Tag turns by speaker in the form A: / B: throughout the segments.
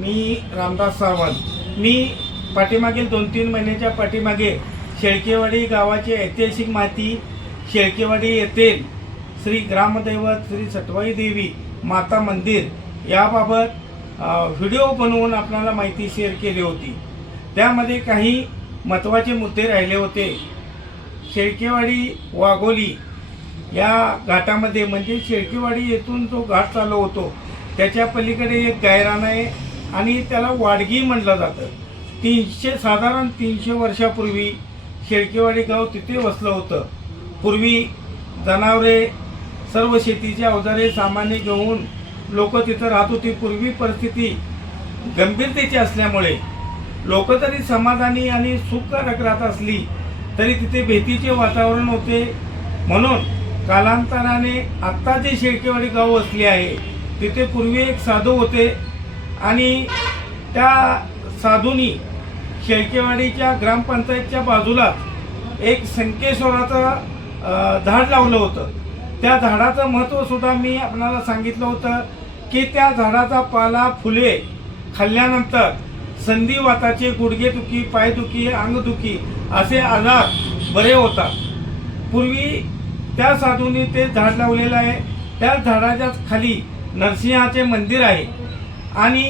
A: मी रामदास सावंत. मी पाठीमागील दोन तीन महिन्याच्या पाठीमागे शेळकेवाडी गावाची ऐतिहासिक माहिती शेळकेवाडी येथील श्री ग्रामदैवत श्री सटवाई देवी माता मंदिर याबाबत व्हिडिओ बनवून आपल्याला माहिती शेअर केली होती. त्यामध्ये काही महत्त्वाचे मुद्दे राहिले होते. शेळकेवाडी वाघोली या घाटामध्ये म्हणजे शेळकेवाडी येथून जो घाट चालू होतो त्याच्या पलीकडे एक गायराना आहे. आणि त्याला वाडगी म्हटलं जातं. तीनशे साधारण तीनशे वर्षापूर्वी शेळकेवाडी गाव तिथे वसलं होतं. पूर्वी जनावरे सर्व शेतीची अवजारे सामान्य घेऊन लोक तिथं राहत होती. पूर्वी परिस्थिती गंभीरतेची असल्यामुळे लोक जरी समाधानी आणि सुखकारक राहत असली तरी तिथे भीतीचे वातावरण होते. म्हणून कालांतराने आत्ता जे शेळकेवाडी गाव वसले आहे तिथे पूर्वी एक साधू होते. आणि त्या साधूनी शेळकेवाडीच्या ग्रामपंचायतच्या बाजूला एक संकेश्वराचं झाड लावलं होतं. त्या झाडाचं महत्त्वसुद्धा मी आपणाला सांगितलं होतं की त्या झाडाचा पाला फुले खाल्ल्यानंतर संधिवाताचे गुडघेदुखी पायदुखी अंगदुखी असे आजार बरे होतात. पूर्वी त्या साधूंनी ते झाड लावलेलं आहे. त्या झाडाच्या खाली नरसिंहाचे मंदिर आहे. आणि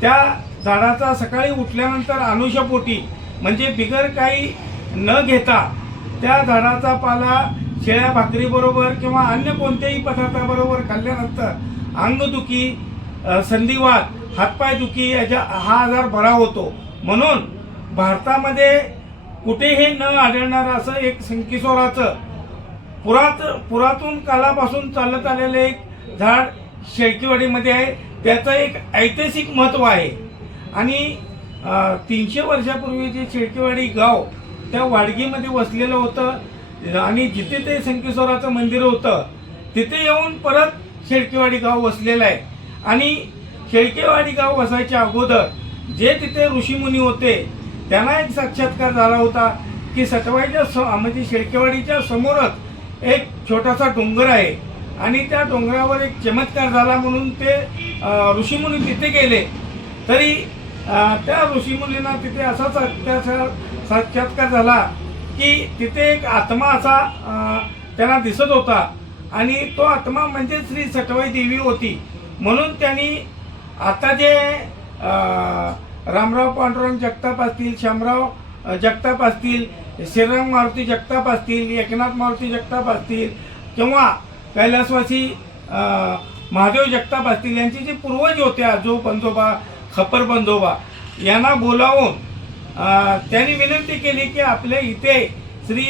A: त्या झाडाचा सकाळी उठल्यानंतर अनुषपोटी म्हणजे बिगर काही न घेता त्या झाडाचा पाला शेळ्या भाकरीबरोबर किंवा अन्य कोणत्याही पदार्थाबरोबर खाल्ल्यानंतर अंगदुखी संधिवात हातपाय दुखी याच्या हा आजार बरा होतो. म्हणून भारतामध्ये कुठेही न आढळणारं असं एक संकिसोराचं पुरात पुरातून कालापासून चालत आलेलं एक झाड शेळकीवाडीमध्ये आहे. त्याचं एक ऐतिहासिक महत्त्व आहे. आणि तीनशे वर्षापूर्वी जे शेळकेवाडी गाव त्या वाडगीमध्ये वसलेलं होतं. आणि जिथे ते संकेश्वराचं मंदिर होतं तिथे येऊन परत शेळकेवाडी गाव वसलेलं आहे. आणि शेळकेवाडी गाव वसायच्या अगोदर जे तिथे ऋषीमुनी होते त्यांना एक साक्षात्कार झाला होता की सटवाईच्या स म्हणजे शेळकेवाडीच्या समोरच एक छोटासा डोंगर आहे. आणि त्या डोंगरावर एक चमत्कार झाला म्हणून ते ऋषीमुनी तिथे गेले. तरी त्या ऋषीमुनींना तिथे असा साक्षात्कार साक्षात्कार झाला की तिथे एक आत्मा असा त्यांना दिसत होता. आणि तो आत्मा म्हणजे श्री सटवाई देवी होती. म्हणून त्यांनी आता जे रामराव पांडुरंग जगताप असतील श्यामराव जगताप असतील श्रीराम मारुती जगताप असतील एकनाथ मारुती जगताप असतील किंवा कैलासवासी महादेव जगताप असतील यांचे जे पूर्वज होते आजो बंदोबा खपर बंदोबा यांना बोलावून त्यांनी विनंती केली की आपल्या इथे श्री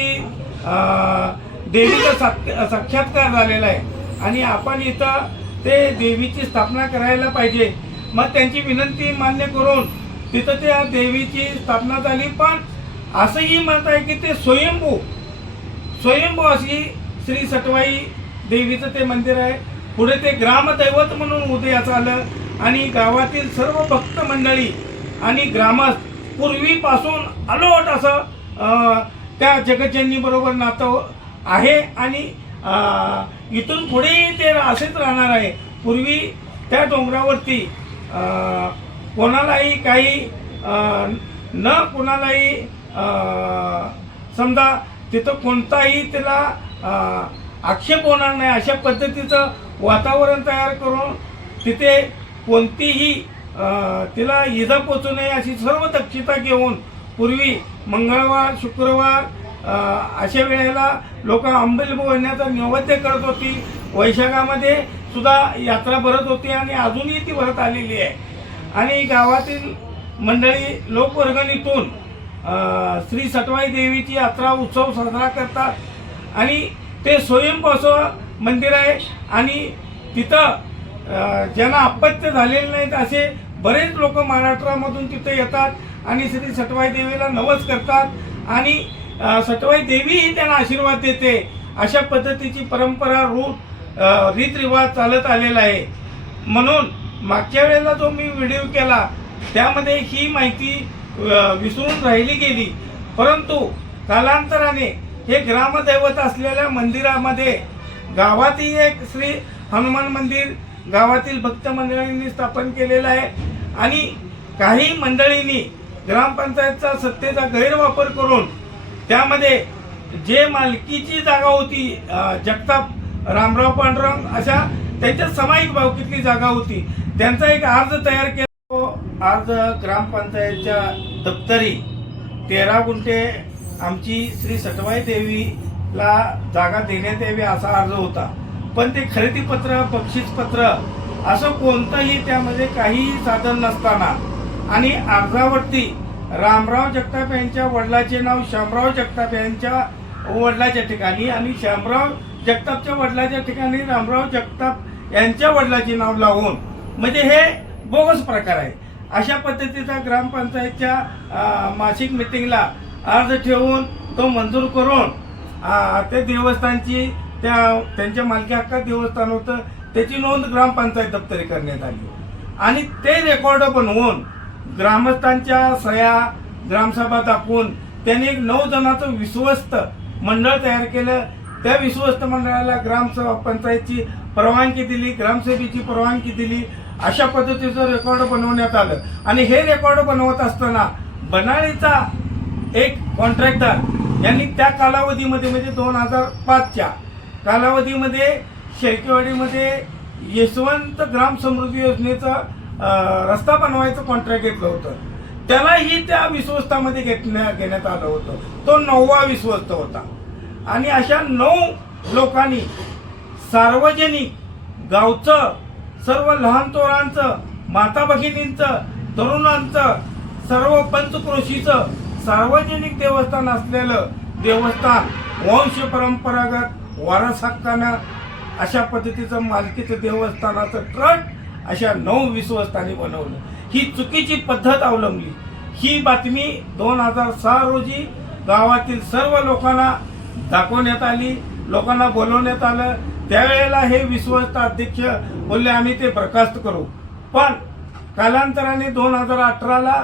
A: देवीचा साक्ष- साक्षात्कार झालेला आहे. आणि आपण इथं ते देवीची स्थापना करायला पाहिजे. मग त्यांची विनंती मान्य करून तिथं त्या देवीची स्थापना झाली. पण असंही म्हणत आहे की ते स्वयंभू स्वयंभू अशी श्री सटवाई देवीचं ते मंदिर आहे. पुढे ते ग्रामदैवत म्हणून उदयास आलं आणि गावातील सर्व भक्त मंडळी आणि ग्रामस्थ पूर्वीपासून अलोट असं त्या जगज्जनीबरोबर नातं आहे. आणि इथून पुढेही ते असेच राहणार आहे. पूर्वी त्या डोंगरावरती कोणालाही काही न कोणालाही समजा तिथं कोणताही त्याला आक्षेप होणार नाही. अशा पद्धतीचं वातावरण तयार करून तिथे कोणतीही तिला इजा पोचू नये अशी सर्व दक्षता घेऊन पूर्वी मंगळवार शुक्रवार अशा वेळेला लोक अंमलबजावण्याचा नैवेद्य करत होती. वैशाखामध्ये सुद्धा यात्रा भरत होती आणि अजूनही ती भरत आलेली आहे. आणि गावातील मंडळी लोकवर्गणीतून श्री सटवाई देवीची यात्रा उत्सव साजरा करतात. आणि ते स्वयंपासो मंदिर आहे आणि तिथं ज्यांना अपत्य झालेले नाहीत असे बरेच लोक महाराष्ट्रामधून तिथे येतात आणि श्री सटवाई देवीला नवस करतात आणि सटवाई देवीही त्यांना आशीर्वाद देते. अशा पद्धतीची परंपरा रूप रीतरिवाज चालत आलेला आहे. म्हणून मागच्या वेळेला जो मी व्हिडिओ केला त्यामध्ये ही माहिती विसरून राहिली गेली. परंतु कालांतराने हे ग्रामदैवत असलेल्या मंदिरामध्ये गावातही एक श्री हनुमान मंदिर गावातील भक्त मंडळींनी स्थापन केलेलं आहे. आणि काही मंडळींनी ग्रामपंचायतचा सत्तेचा गैरवापर करून त्यामध्ये जे मालकीची जागा होती जगताप रामराव पांडुरंग अशा त्यांच्या सामायिक भावकीतली जागा होती. त्यांचा एक अर्ज तयार केला. अर्ज ग्रामपंचायतच्या दप्तरी तेरा गुंठे आमची श्री सटवाई देवीला जागा देण्यात यावी असा अर्ज होता. पण ते खरेदीपत्र बक्षीसपत्र असं कोणतंही त्यामध्ये काहीही साधन नसताना आणि अर्जावरती रामराव जगताप यांच्या वडिलाचे नाव श्यामराव जगताप यांच्या वडिलाच्या ठिकाणी आणि श्यामराव जगतापच्या वडिलाच्या ठिकाणी रामराव जगताप यांच्या वडिलाचे नाव लावून म्हणजे हे बोगस प्रकार आहे. अशा पद्धतीचा ग्रामपंचायतच्या मासिक मिटिंगला अर्ज ठेवून तो मंजूर करून ते त्या देवस्थानची त्या त्यांच्या मालकी हक्कात देवस्थान होतं त्याची नोंद ग्रामपंचायत दप्तरी करण्यात आली. आणि ते रेकॉर्ड बनवून ग्रामस्थांच्या सह्या ग्रामसभा दाखवून त्यांनी एक नऊ जणांचं विश्वस्त मंडळ तयार केलं. त्या विश्वस्त मंडळाला ग्रामसभा पंचायतची परवानगी दिली ग्रामसेवेची परवानगी दिली. अशा पद्धतीचं रेकॉर्ड बनवण्यात आलं. आणि हे रेकॉर्ड बनवत असताना बनाळीचा एक कॉन्ट्रॅक्टर यांनी त्या कालावधीमध्ये म्हणजे दोन हजार पाचच्या कालावधीमध्ये शेळकेवाडीमध्ये यशवंत ग्राम समृद्धी योजनेचा रस्ता बनवायचं कॉन्ट्रॅक्ट घेतलं होतं. त्यालाही त्या विश्वस्तामध्ये घेतण्या घेण्यात आलं होतं. तो नववा विश्वस्त होता. आणि अशा नऊ लोकांनी सार्वजनिक गावचं सर्व लहान तोरांचं माता भगिनींचं तरुणांचं सर्व पंचक्रोशीचं सार्वजनिक देवस्थान असलेलं देवस्थान वंश परंपरागत वारस हक्कानं अशा पद्धतीचं मालकीचं देवस्थानाचं ट्रस्ट अशा नऊ विश्वस्थानी बनवलं. ही चुकीची पद्धत अवलंबली. ही बातमी दोन हजार सहा रोजी गावातील सर्व लोकांना दाखवण्यात आली लोकांना बोलवण्यात आलं. त्यावेळेला हे विश्वस्त अध्यक्ष बोलले आम्ही ते बरखास्त करू. पण कालांतराने दोन हजार अठराला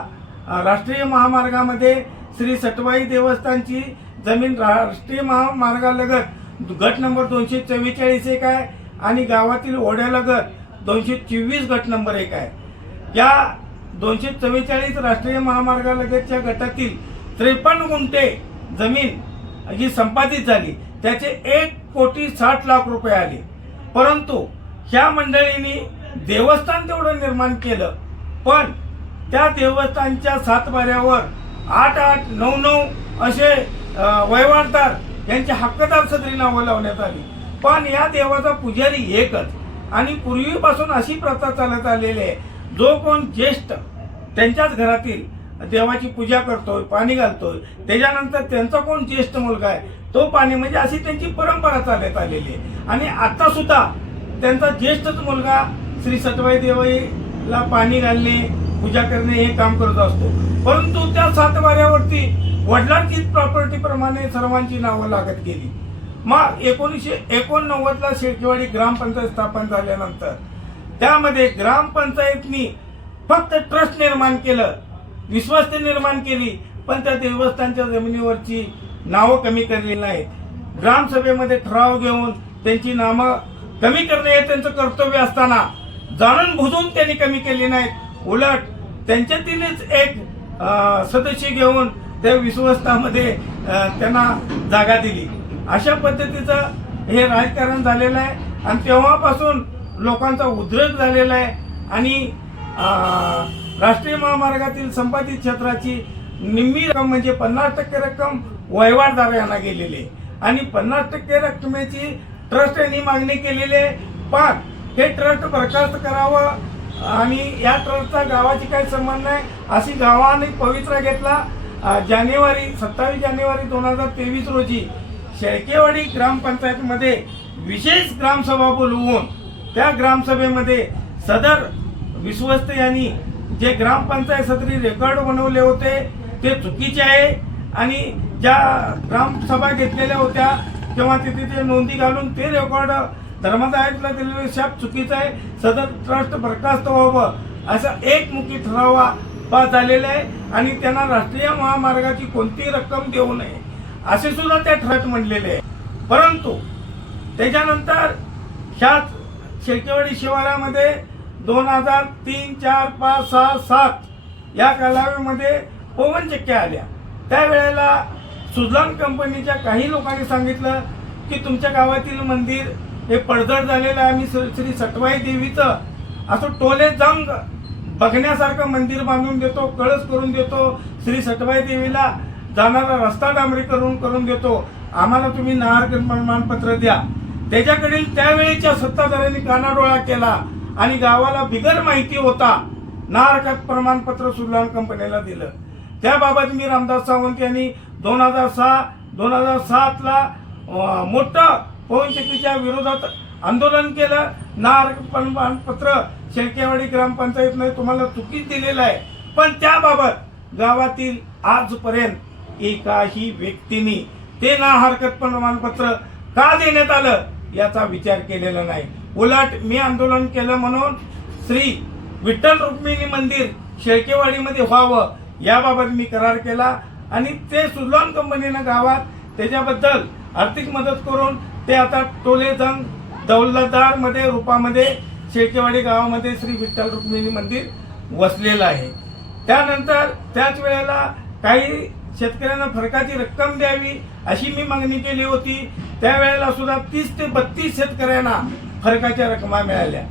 A: राष्ट्रीय महामार्गामध्ये श्री सटवाई देवस्थानची जमीन राष्ट्रीय महामार्गालगत गट नंबर दोनशे चव्वेचाळीस एक आहे आणि गावातील ओढ्यालगत दोनशे चोवीस गट नंबर एक आहे. या दोनशे चव्वेचाळीस राष्ट्रीय महामार्गालगतच्या गटातील त्रेपन्न गुंठे जमीन जी संपादित झाली त्याचे एक कोटी साठ लाख रुपये आले. परंतु ह्या मंडळींनी देवस्थान तेवढं निर्माण केलं पण त्या देवस्थानच्या सातबाऱ्यावर आठ आठ नऊ नऊ असे अ, यांचे हक्कदार सदरी नावं लावण्यात आली. पण या देवाचा पुजारी एकच. आणि पूर्वीपासून अशी प्रथा चालत आलेली आहे. जो कोण ज्येष्ठ त्यांच्याच घरातील देवाची पूजा करतोय पाणी घालतोय त्याच्यानंतर त्यांचा कोण ज्येष्ठ मुलगा आहे तो पाणी म्हणजे अशी त्यांची परंपरा चालत आलेली आहे. आणि आता सुद्धा त्यांचा ज्येष्ठच मुलगा श्री सतवाई देवाईला पाणी घालणे पूजा करणे हे काम करत असतो. परंतु त्या सातबाऱ्यावरती वडिलांची प्रॉपर्टी प्रमाणे सर्वांची नावं लागत गेली. मग एकोणीसशे एकोणनव्वदला शेळकेवाडी ग्रामपंचायत स्थापन झाल्यानंतर त्यामध्ये ग्रामपंचायतनी फक्त ट्रस्ट निर्माण केलं विश्वस्त निर्माण केली पण त्या देवस्थानच्या जमिनीवरची नावं कमी केलेली नाहीत. ग्रामसभेमध्ये ठराव घेऊन त्यांची नामं कमी करणे हे त्यांचं कर्तव्य असताना जाणून बुजून त्यांनी कमी केली नाहीत. उलट त्यांच्यातीलच एक सदस्य घेऊन त्या विश्वस्तामध्ये त्यांना जागा दिली. अशा पद्धतीचं हे राजकारण झालेलं आहे. आणि तेव्हापासून लोकांचा उद्रेक झालेला आहे. आणि राष्ट्रीय महामार्गातील संपादित क्षेत्राची निम्मी रक्कम म्हणजे पन्नास टक्के रक्कम वहिवाटदार यांना गेलेली आहे. आणि पन्नास टक्के रकमेची ट्रस्ट यांनी मागणी केलेली आहे. पण हे ट्रस्ट बरखास्त करावं आणि या ट्रस्टचा गावाची काही संबंध नाही. अशी गावाने पवित्रा घेतला. जानेवारी सत्तावीस जानेवारी दोन हजार तेवीस रोजी शेळकेवाडी ग्रामपंचायतमध्ये विशेष ग्रामसभा बोलवून त्या ग्रामसभेमध्ये सदर विश्वस्त यांनी जे ग्रामपंचायत सदरी रेकॉर्ड बनवले होते ते चुकीचे आहे. आणि ज्या ग्रामसभा घेतलेल्या होत्या तेव्हा तिथे ते नोंदी घालून ते रेकॉर्ड धर्मदायकला दिलेलं शाप चुकीचं आहे सदर ट्रस्ट बरखास्त व्हावं. असा एकमुखी ठरावा झालेला आहे आणि त्यांना राष्ट्रीय महामार्गाची कोणतीही रक्कम देऊ नये. असे सुद्धा त्या ठरावात म्हणलेले आहे. परंतु त्याच्यानंतर ह्याच शेकेवाडी शिवारामध्ये दोन हजार तीन चार पाच सहा सात या कालावधीमध्ये पवनचक्क्या आल्या. त्यावेळेला सुजलाम कंपनीच्या काही लोकांनी सांगितलं की तुमच्या गावातील मंदिर हे पडझड झालेलं आहे. आम्ही श्री श्री सटवाई देवीचं असं टोले जाऊन बघण्यासारखं मंदिर बांधून देतो कळस करून देतो. श्री सटवाई देवीला जाणारा रस्ता डांबरी करून करून देतो. आम्हाला तुम्ही नाहर प्रमाणपत्र द्या. त्याच्याकडील त्यावेळीच्या सत्ताधाऱ्यांनी कानाडोळा केला आणि गावाला बिगर माहिती होता. नाहर प्रमाणपत्र सुरलान कंपनीला दिलं. त्याबाबत मी रामदास सावंत यांनी दोन हजार सहा दोन हजार सातला मोठं पवनचक्कीच्या विरोधात आंदोलन केलं. नार प्रमाणपत्र शेळकेवाडी ग्रामपंचायतनं तुम्हाला चुकीच दिलेलं आहे. पण त्याबाबत गावातील आजपर्यंत एकाही व्यक्तीने ते ना हरकत प्रमाणपत्र का देण्यात आलं याचा विचार केलेला नाही. उलट मी आंदोलन केलं म्हणून श्री विठ्ठल रुक्मिणी मंदिर शेळकेवाडीमध्ये व्हावं याबाबत मी करार केला आणि ते सुलॉन कंपनीनं गावात त्याच्याबद्दल आर्थिक मदत करून ते आता टोले जंग दौलतदारमध्ये रूपामध्ये शेळकेवाडी गावामध्ये श्री विठ्ठल रुक्मिणी मंदिर वसलेलं आहे. त्यानंतर त्याच वेळेला काही शेतकऱ्यांना फरकाची रक्कम द्यावी अशी मी मागणी केली होती. त्यावेळेला सुद्धा तीस ते बत्तीस शेतकऱ्यांना फरकाच्या रकमा मिळाल्या.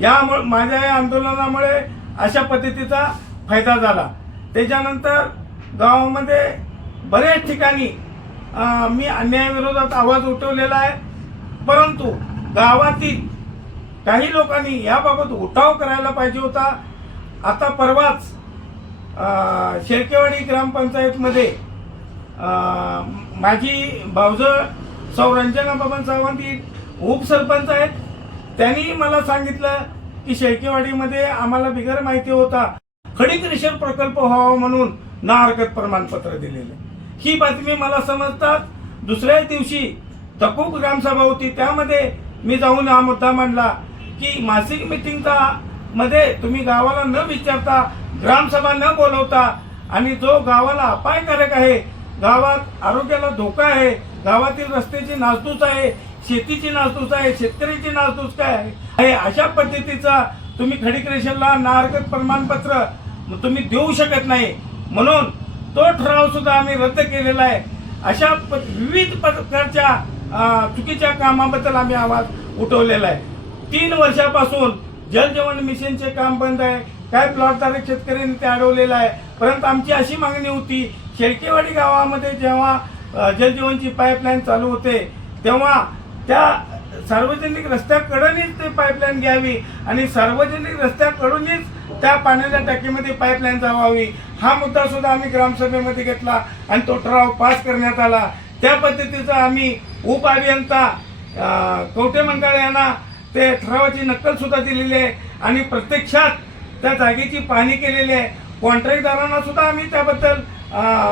A: यामुळे माझ्या या आंदोलनामुळे अशा पद्धतीचा फायदा झाला. त्याच्यानंतर गावामध्ये बऱ्याच ठिकाणी मी अन्यायाविरोधात आवाज उठवलेला आहे. परंतु गावातील काही लोकांनी याबाबत उठाव करायला पाहिजे होता. आता परवाच शेळकेवाडी ग्रामपंचायतमध्ये माझी भावज सौ रंजना बाबन सावंत ही उपसरपंच आहेत. त्यांनी मला सांगितलं की शेळकेवाडीमध्ये आम्हाला बिगर माहिती होता. खडीक रेशन प्रकल्प व्हावा म्हणून ना हरकत प्रमाणपत्र दिलेलं ही बातमी मला समजतात. दुसऱ्या दिवशी तकूक ग्रामसभा होती. त्यामध्ये मी जाऊन हा मुद्दा मांडला की मासिक मिटिंगचा मध्ये तुम्ही गावाला न विचारता ग्रामसभा न बोलवता आणि जो गावाला अपायकारक आहे गावात आरोग्याला धोका आहे गावातील रस्त्याची नासधूस आहे शेतीची नासधूस आहे शेतकऱ्याची नासधूस काय आहे अशा पद्धतीचा तुम्ही खडीक्रेशनला रेशनला नाहरकत प्रमाणपत्र तुम्ही देऊ शकत नाही. म्हणून तो ठराव सुद्धा आम्ही रद्द केलेला आहे. अशा प- विविध प्रकारच्या चुकीच्या कामाबद्दल आम्ही आवाज उठवलेला आहे. तीन वर्षापासून जलजीवन मिशनचे काम बंद आहे. काय प्लॉटधारक शेतकऱ्यांनी ते अडवलेलं आहे. परंतु आमची अशी मागणी होती शेळकेवाडी गावामध्ये जेव्हा जलजीवनची पाईपलाईन चालू होते तेव्हा त्या सार्वजनिक रस्त्याकडूनच ते पाईपलाईन घ्यावी आणि सार्वजनिक रस्त्याकडूनच त्या पाण्याच्या टाकीमध्ये पाईपलाईन जावावी हा मुद्दा सुद्धा आम्ही ग्रामसभेमध्ये घेतला आणि तो ठराव पास करण्यात आला. त्या पद्धतीचा आम्ही उप अभियंता कवठे मंडळ यांना ते ठरावाची नक्कल सुद्धा दिलेली आहे आणि प्रत्यक्षात त्या जागेची पाहणी केलेली आहे. कॉन्ट्रॅक्टदारांना सुद्धा आम्ही त्याबद्दल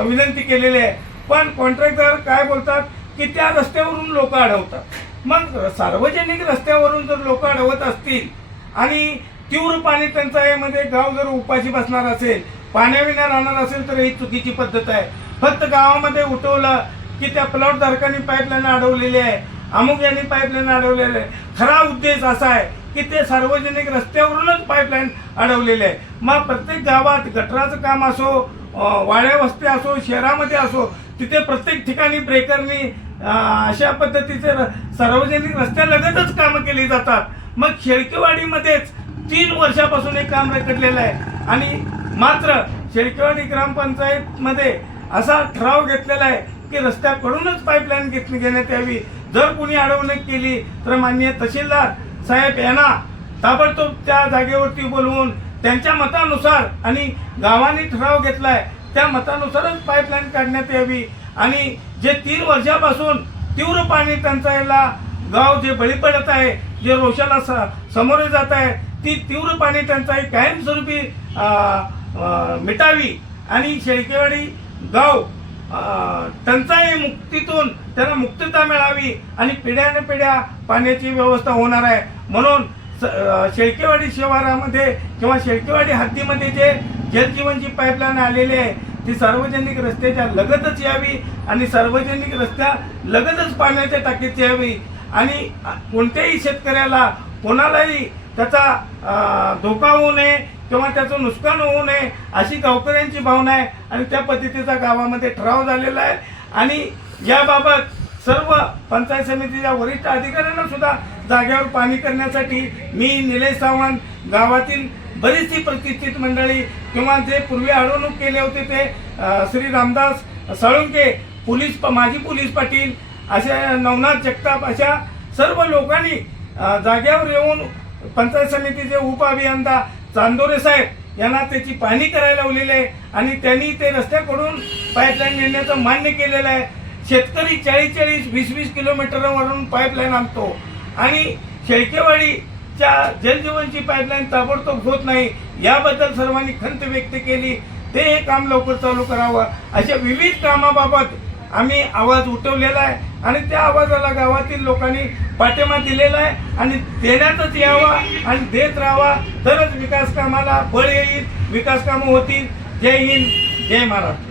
A: विनंती केलेली आहे. पण कॉन्ट्रॅक्टदार काय बोलतात की त्या रस्त्यावरून लोक अडवतात. मग सार्वजनिक रस्त्यावरून जर लोक अडवत असतील आणि तीव्र पाणी टंचाईमध्ये गाव जर उपाशी बसणार असेल पाण्याविना राहणार असेल तर ही चुकीची पद्धत आहे. फक्त गावामध्ये उठवलं की त्या प्लॉट धारकांनी पाईपलाईन अडवलेली आहे. अमुक यांनी पाईपलाईन अडवलेली आहे. खरा उद्देश असा आहे की ते सार्वजनिक रस्त्यावरूनच पाईपलाईन अडवलेले आहे. मग प्रत्येक गावात गटराचं काम असो वाड्या वस्ते असो शहरामध्ये असो तिथे प्रत्येक ठिकाणी ब्रेकरनी अशा पद्धतीचे र- सार्वजनिक रस्त्यालगतच कामं केली जातात. मग शेळकेवाडीमध्येच तीन वर्षापासून हे काम रेकडलेलं आहे. आणि मात्र शेळकेवाडी ग्रामपंचायतमध्ये असा ठराव घेतलेला आहे की रस्त्याकडूनच पाईपलाईन घेतली घेण्यात यावी. जर कुणी अडवणूक केली तर माननीय तहसीलदार साहेब यांना ताबडतोब त्या जागेवरती बोलवून त्यांच्या मतानुसार आणि गावाने ठराव घेतलाय त्या मतानुसारच पाईपलाईन काढण्यात यावी. आणि जे तीन वर्षापासून तीव्र पाणी टंचाईला गाव जे बळी पडत आहे जे रोषाला स- सामोरे जात आहे ती तीव्र पाणी टंचाई कायमस्वरूपी मिटावी आणि शेळकेवाडी गाव टंचाई मुक्तीतून त्यांना मुक्तता मिळावी आणि पिढ्याने पिढ्या पाण्याची व्यवस्था होणार आहे. म्हणून स- शेळकेवाडी शिवारामध्ये किंवा शेळकेवाडी हद्दीमध्ये जे जलजीवनची पाईपलाईन आलेली आहे ती सार्वजनिक रस्त्याच्या लगतच यावी आणि सार्वजनिक रस्त्या लगतच पाण्याच्या टाकीत यावी. आणि कोणत्याही शेतकऱ्याला कोणालाही त्याचा धोका होऊ नये किंवा त्याचं नुकसान होऊ नये अशी गावकऱ्यांची भावना आहे आणि त्या पद्धतीचा गावामध्ये ठराव झालेला आहे. आणि याबाबत सर्व पंचायत समितीच्या वरिष्ठ अधिकाऱ्यांना सुद्धा जागेवर पाणी करण्यासाठी मी निलेश सावंत गावातील बरीचशी प्रतिष्ठित मंडळी किंवा जे पूर्वी अडवणूक केले होते ते श्री रामदास साळुंके पोलीस प- माजी पोलीस पाटील असे नवनाथ जगताप अशा सर्व लोकांनी जागेवर येऊन पंचायत समितीचे उपअभियंता चांदोरे साहेब यांना त्याची पाहणी करायला लावलेली आहे आणि त्यांनी ते रस्त्याकडून पाईपलाईन नेण्याचं मान्य केलेलं आहे. शेतकरी चाळीस चाळीस वीस वीस किलोमीटरवरून पाईपलाईन आणतो. आणि शेळकेवाडीच्या जलजीवनची पाईपलाईन ताबडतोब होत नाही याबद्दल सर्वांनी खंत व्यक्त केली. ते हे काम लवकर चालू करावं. अशा विविध कामाबाबत आम्ही आवाज उठवलेला आहे. आणि त्या आवाजाला गावातील लोकांनी पाठिंबा दिलेला आहे आणि देण्यातच यावा आणि देत राहावा. तरच विकास कामाला बळ येईल विकास कामं होतील. जय हिंद जय महाराष्ट्र.